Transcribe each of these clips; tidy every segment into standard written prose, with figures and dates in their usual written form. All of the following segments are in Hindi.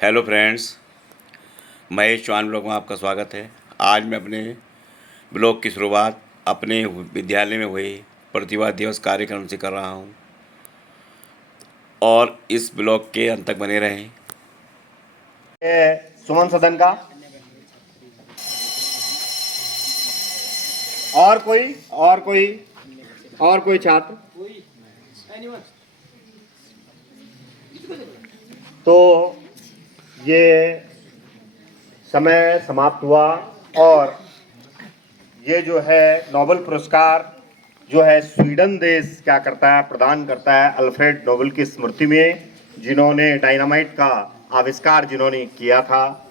Hello friends, Mahesh Chauhan blog में आपका स्वागत है। आज मैं अपने ब्लॉग की शुरुआत अपने विद्यालय में हुए प्रतिभा दिवस कार्यक्रम से कर रहा हूं और इस ब्लॉग के अंत तक बने रहें। सुमन सदन का और कोई छात्र तो ये समय समाप्त हुआ और ये जो है नोबेल पुरस्कार जो है स्वीडन देश क्या करता है, प्रदान करता है अल्फ्रेड नोबेल की स्मृति में, जिन्होंने डायनामाइट का आविष्कार जिन्होंने किया था।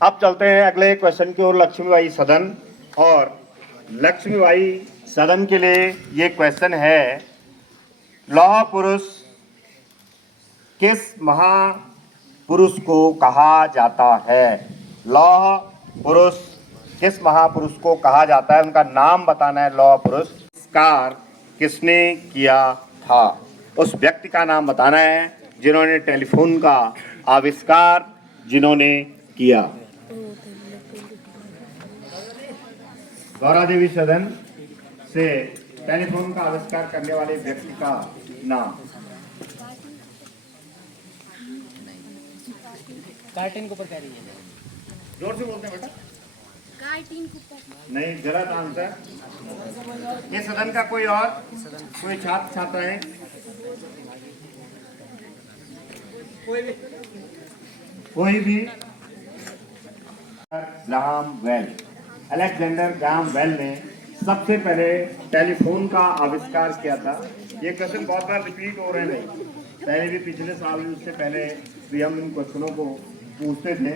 अब चलते हैं अगले क्वेश्चन की ओर। लक्ष्मीबाई सदन, और लक्ष्मीबाई सदन के लिए ये क्वेश्चन है, लौह पुरुष किस महापुरुष को कहा जाता है? लौह पुरुष किस महापुरुष को कहा जाता है? उनका नाम बताना है। लौह पुरुष आविष्कार किसने किया था? उस व्यक्ति का नाम बताना है जिन्होंने टेलीफोन का आविष्कार जिन्होंने किया। गौरा देवी सदन से टेलीफोन का आविष्कार करने वाले व्यक्ति का नाम। कार्टन के ऊपर कह रही है। जोर से बोलते हैं बेटा। कार्टन के ऊपर नहीं, गलत आंसर। ये सदन का कोई और कोई छात्र छात्राएं, कोई भी। Graham Bell, Alexander Graham Bell ने सबसे पहले टेलीफोन का आविष्कार किया था। ये क्वेश्चन बहुत बार रिपीट हो रहे हैं, पहले भी पिछले साल भी, उससे पहले भी हम इन क्वेश्चनों को पूछते थे।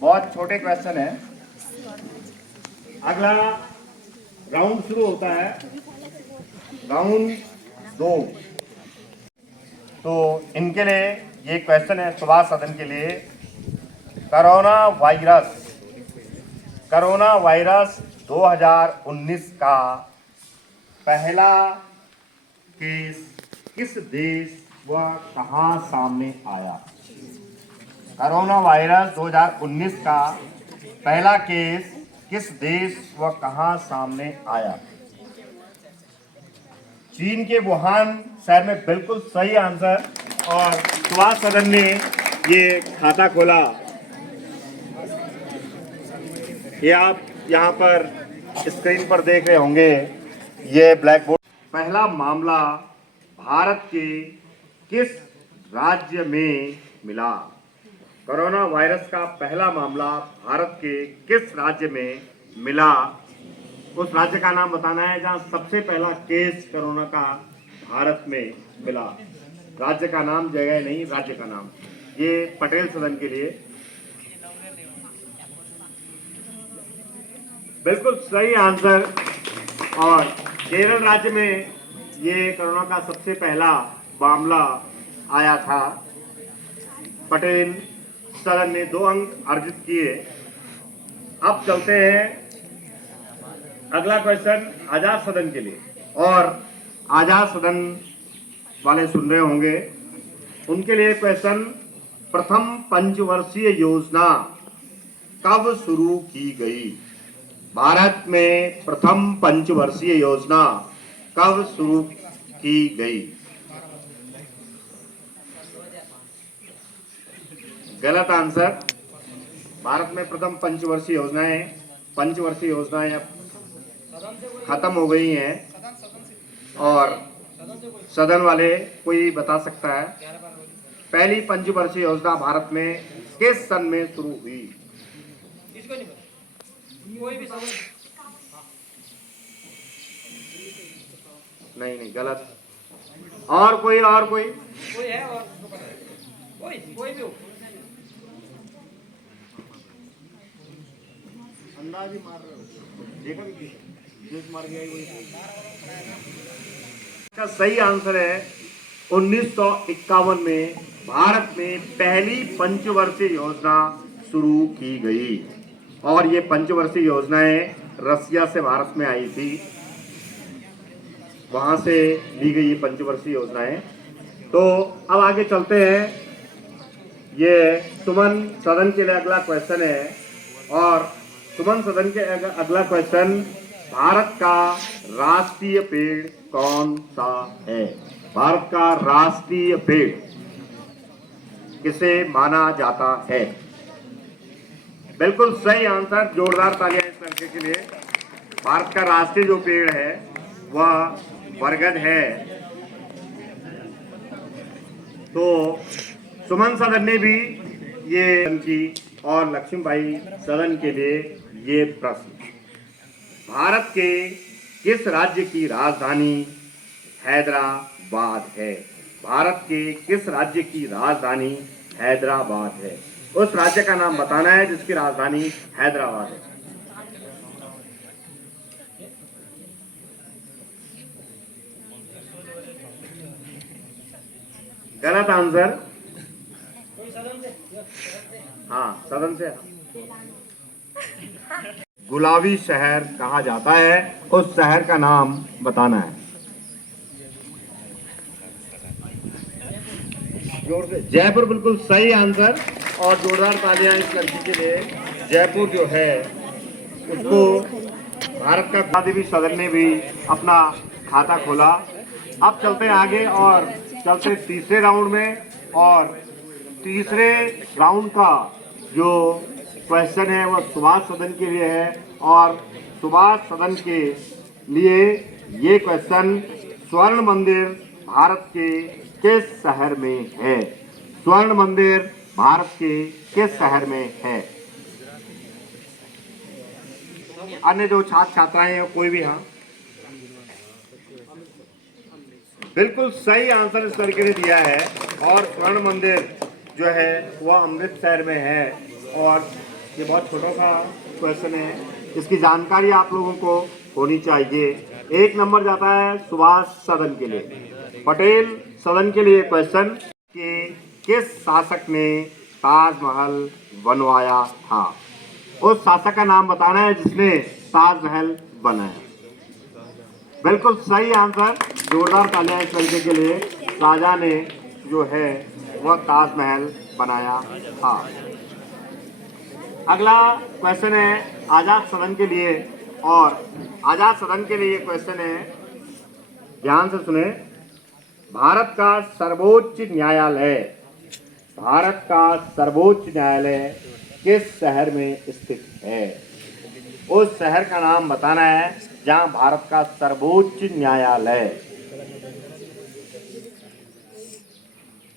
बहुत छोटे क्वेश्चन है। अगला राउंड शुरू होता है, राउंड 2। तो इनके लिए ये क्वेश्चन है सुभाष सदन के लिए। कोरोना वायरस 2019 का पहला केस किस देश व कहां सामने आया? कोरोना वायरस 2019 का पहला केस किस देश व कहां सामने आया? चीन के वुहान शहर में। बिल्कुल सही आंसर। और सुभाष सदन ने ये खाता खोला। ये आप यहाँ पर स्क्रीन पर देख रहे होंगे, ये ब्लैक बोर्ड। पहला मामला भारत के किस राज्य में मिला? कोरोना वायरस का पहला मामला भारत के किस राज्य में मिला? उस राज्य का नाम बताना है जहां सबसे पहला केस कोरोना का भारत में मिला। राज्य का नाम, जगह नहीं, राज्य का नाम। ये पटेल सदन के लिए। बिल्कुल सही आंसर। और केरल राज्य में ये कोरोना का सबसे पहला मामला आया था। पटेल सदन ने 2 अंक अर्जित किए। अब चलते हैं अगला क्वेश्चन आजाद सदन के लिए, और आजाद सदन वाले सुन रहे होंगे, उनके लिए क्वेश्चन, प्रथम पंचवर्षीय योजना कब शुरू की गई? भारत में प्रथम पंचवर्षीय योजना कब शुरू की गई? गलत आंसर। भारत में प्रथम पंचवर्षीय योजनाएं अब खत्म हो गई हैं। और सदन वाले कोई बता सकता है पहली पंचवर्षीय योजना भारत में किस सन में शुरू हुई? नहीं, गलत। और कोई है और कोई भी हो। अंदाज ही मार रहे हो, देखा भी जिस मार गया वही। इसका सही आंसर है 1951 में भारत में पहली पंचवर्षीय योजना शुरू की गई। और ये पंचवर्षीय योजनाएं रसिया से भारत में आई थी, वहां से ली गई ये पंचवर्षीय योजनाएं। तो अब आगे चलते हैं। ये सुमन सदन के लिए अगला क्वेश्चन है और सुमन सदन के अगला क्वेश्चन, भारत का राष्ट्रीय पेड़ कौन सा है? भारत का राष्ट्रीय पेड़ किसे माना जाता है? बिल्कुल सही आंसर, जोरदार तालियां इस लड़के के लिए। भारत का राष्ट्रीय जो पेड़ है वह बरगद है। तो सुमन सदन ने भी ये की और लक्ष्मीबाई सदन के लिए ये प्रश्न, भारत के किस राज्य की राजधानी हैदराबाद है? भारत के किस राज्य की राजधानी हैदराबाद है? उस राज्य का नाम बताना है जिसकी राजधानी हैदराबाद है। गलत आंसर। हाँ, सदन से। गुलाबी शहर कहा जाता है, उस शहर का नाम बताना है। जोर से। जयपुर बिल्कुल सही आंसर और जोरदार तालियां इस लड़की के लिए। जयपुर जो है उसको भारत का देवी सदन ने भी अपना खाता खोला। अब चलते हैं आगे और चलते तीसरे राउंड में, और तीसरे राउंड का जो क्वेश्चन है वह सुभाष सदन के लिए है और सुभाष सदन के लिए ये क्वेश्चन, स्वर्ण मंदिर भारत के किस शहर में है? स्वर्ण मंदिर भारत के किस शहर में है? अन्य जो छात्र छात्राएं हैं कोई भी, हाँ बिल्कुल सही आंसर इस लड़के ने दिया है और स्वर्ण मंदिर जो है वह अमृतसर में है। और ये बहुत छोटा सा क्वेश्चन है, इसकी जानकारी आप लोगों को होनी चाहिए। 1 नंबर जाता है सुभाष सदन के लिए। पटेल सदन के लिए क्वेश्चन कि किस शासक ने ताजमहल बनवाया था? उस शासक का नाम बताना है जिसने ताजमहल बनाया। बिल्कुल सही आंसर, जोरदार तालियां इस लड़के के लिए। शाहजहां ने जो है वह ताजमहल बनाया था। अगला क्वेश्चन है आजाद सदन के लिए और आजाद सदन के लिए क्वेश्चन है, ध्यान से सुने। भारत का सर्वोच्च न्यायालय, भारत का सर्वोच्च न्यायालय किस शहर में स्थित है? उस शहर का नाम बताना है जहां भारत का सर्वोच्च न्यायालय।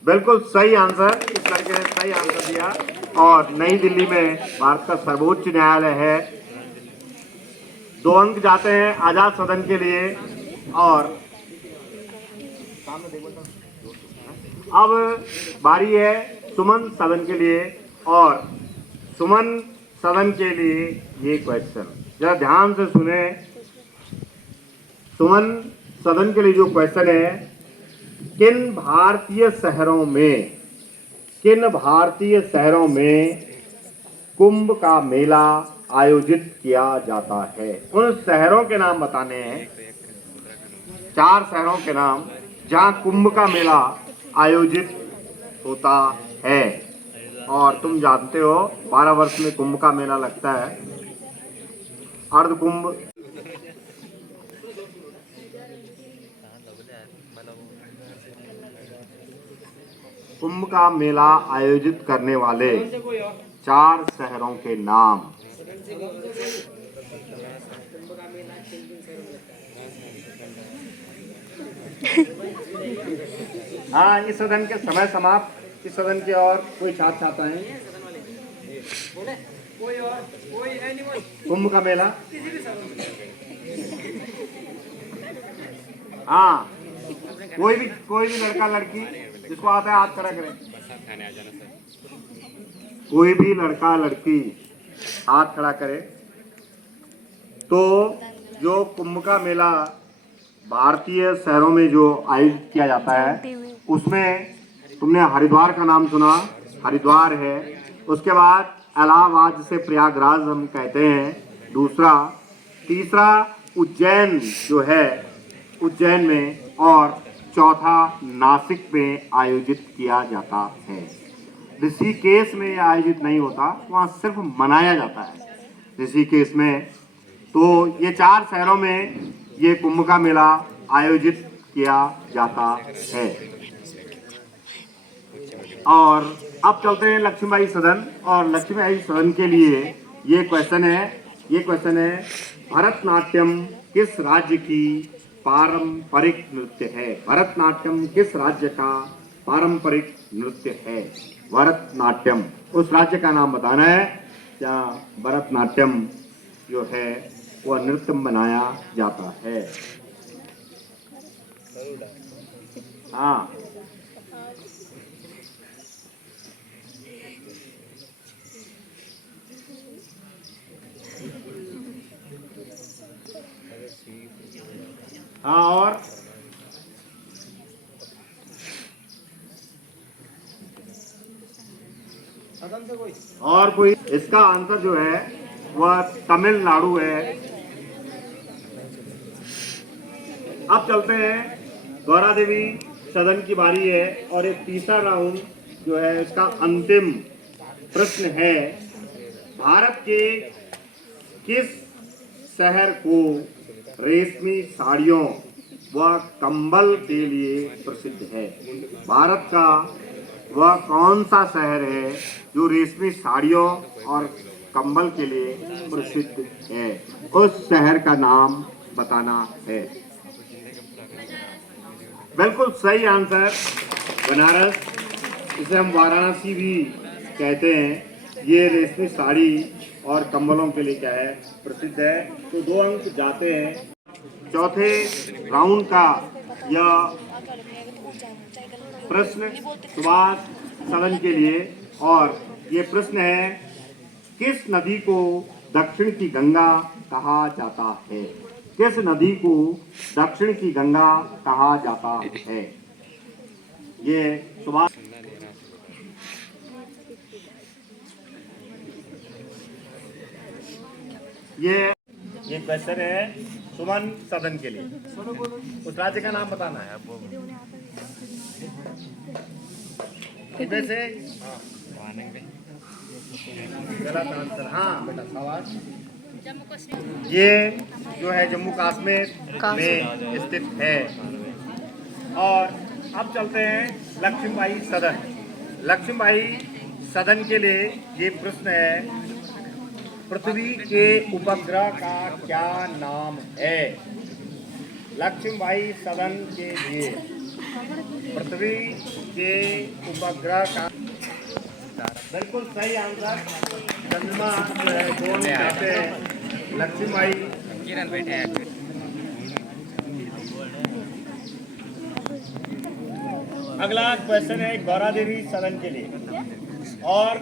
बिल्कुल सही आंसर, इस लड़के ने सही आंसर दिया और नई दिल्ली में भारत का सर्वोच्च न्यायालय है। 2 अंक जाते हैं आजाद सदन के लिए और अब बारी है सुमन सदन के लिए और सुमन सदन के लिए ये क्वेश्चन जरा ध्यान से सुने। सुमन सदन के लिए जो क्वेश्चन है, किन भारतीय शहरों में कुंभ का मेला आयोजित किया जाता है? उन शहरों के नाम बताने हैं, 4 शहरों के नाम जहां कुंभ का मेला आयोजित होता है। और तुम जानते हो 12 वर्ष में कुंभ का मेला लगता है, अर्ध कुंभ। कुंभ का मेला आयोजित करने वाले 4 शहरों के नाम। हाँ, इस सदन के समय समाप्त। इस सदन के और कोई छात्र छात्राएं? कुंभ का मेला, हाँ कोई भी लड़का लड़की जिसको आता है हाथ खड़ा करें। कोई भी लड़का लड़की हाथ खड़ा करे। तो जो कुंभ का मेला भारतीय शहरों में जो आयोजित किया जाता है उसमें तुमने हरिद्वार का नाम सुना, हरिद्वार है। उसके बाद इलाहाबाद जिसे प्रयागराज हम कहते हैं दूसरा, तीसरा उज्जैन जो है उज्जैन में, और चौथा नासिक में आयोजित किया जाता है। ऋषिकेश में आयोजित नहीं होता, वहाँ सिर्फ मनाया जाता है ऋषिकेश में। तो ये 4 शहरों में ये कुंभ का मेला आयोजित किया जाता है। और अब चलते हैं लक्ष्मीबाई सदन। और लक्ष्मीबाई सदन के लिए ये क्वेश्चन है भरतनाट्यम किस राज्य की पारंपरिक नृत्य है? भरतनाट्यम किस राज्य का पारंपरिक नृत्य है? भरतनाट्यम, उस राज्य का नाम बताना है जहाँ भरतनाट्यम जो है वह नृत्य मनाया जाता है। हाँ, हाँ, और कोई इसका आंसर जो है वह तमिलनाडु है। अब चलते हैं, गौरा देवी सदन की बारी है और एक तीसरा राउंड जो है इसका अंतिम प्रश्न है भारत के किस शहर को रेशमी साड़ियों व कंबल के लिए प्रसिद्ध है? भारत का वह कौन सा शहर है जो रेशमी साड़ियों और कंबल के लिए प्रसिद्ध है? उस शहर का नाम बताना है। बिल्कुल सही आंसर, बनारस। इसे हम वाराणसी भी कहते हैं। ये रेशमी साड़ी और कंबलों के लिए क्या है? प्रसिद्ध है। तो 2 अंक जाते हैं। चौथे राउंड का यह प्रश्न सुभाष सदन के लिए, और ये प्रश्न है किस नदी को दक्षिण की गंगा कहा जाता है? किस नदी को दक्षिण की गंगा कहा जाता है? ये सुभाष, ये क्वेश्चन है सुमन सदन के लिए। उस राज्य का नाम बताना है इनमें से। गलत आंसर। हाँ बेटा, शाबाश। ये जो है जम्मू कश्मीर में स्थित है। और अब चलते हैं लक्ष्मीबाई सदन। लक्ष्मीबाई सदन के लिए ये प्रश्न है पृथ्वी के उपग्रह का क्या नाम है? लक्ष्मीबाई सदन के लिए पृथ्वी के उपग्रह का बिल्कुल सही आंसर चंद्रमा कौन कहते हैं? लक्ष्मीबाई। किरण बैठे हैं। अगला क्वेश्चन है गौरा देवी सदन के लिए। और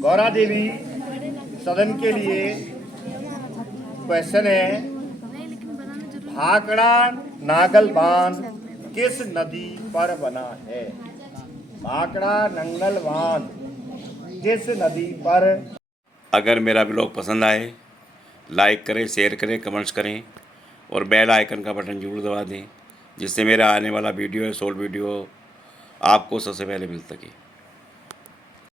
गौरा देवी सदन के लिए क्वेश्चन है भाखड़ा नागल बांध किस नदी पर बना है? भाखड़ा नागल बांध किस नदी पर? अगर मेरा ब्लॉग पसंद आए लाइक करें, शेयर करें, कमेंट्स करें और बेल आइकन का बटन जरूर दबा दें, जिससे मेरा आने वाला वीडियो है, शॉर्ट वीडियो आपको सबसे पहले मिल सके।